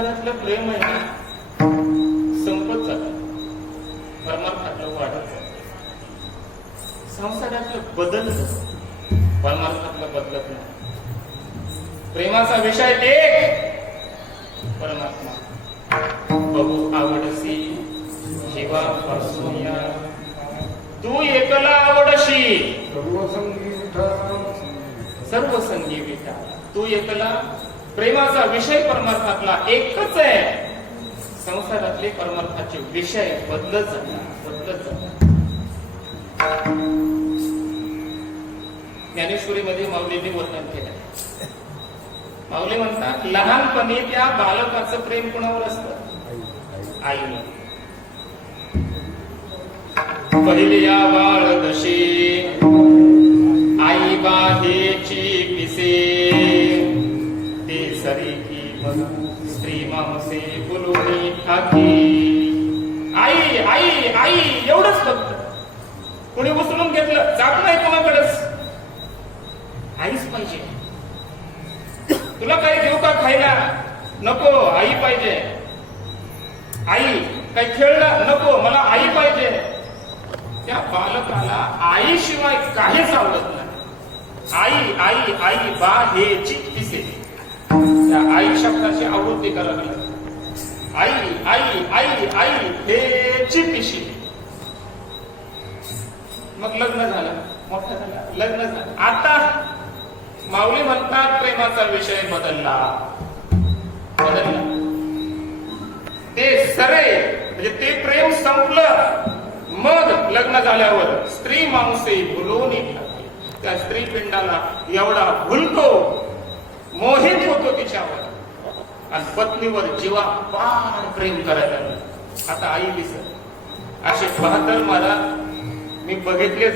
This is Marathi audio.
संसारातलं प्रेम आहे संपत जातं, परमार्थातलं वाढत जातं. संसारातलं बदलत, परमार्थातलं बदलत नाही. प्रेमाचा विषय एक, परमात्मा. बघू आवडसी जीवा पासून या, तू एकला आवडशी सर्व संगी विटा. तू एकला, प्रेमाचा विषय परमार्थातला एकच आहे. संसारातले परमार्थाचे विषय बदलत जातात, बदलत जातात. ज्ञानेश्वरीमध्ये माऊलींनी वर्णन केलं. माऊली म्हणतात, लहानपणी त्या बालकाचं प्रेम कोणावर असतं? आईवर. पहिल्या बाळ दशे आई बाहेची पिसे, ते सरी की मग स्त्री मांसे बोलूनी ठाकी. आई आई आई एवढंच फक्त. कुणी उचलून घेतलं जात नाही कोणाकडेच. आईच पाहिजे. तुला काही घेऊ का खायला? नको, आई पाहिजे. आई काही खेळलं? नको, मला आई पाहिजे. त्या बालकाला आईशिवाय काहीच आवडत नाही. आई आई आई बा हे चित्तिसे. त्या आई शब्दाची आवृत्ती करावी लागते. आई आई आई आई हे चित्तिशी. मग लग्न झालं, मोठं झालं, लग्न झालं. आता माऊली म्हणतात प्रेमाचा विषय बदलला, बदलला. ते सरे म्हणजे ते प्रेम संपलं. मग लग्न झाल्यावर स्त्री मांसे भुलून त्या स्त्री पिंडाला एवढा भुलतो, मोहित होतो तिच्यावर, आणि पत्नीवर जीवापाड प्रेम करायला. आता आई दिसत. असे 72 मला मी बघितले.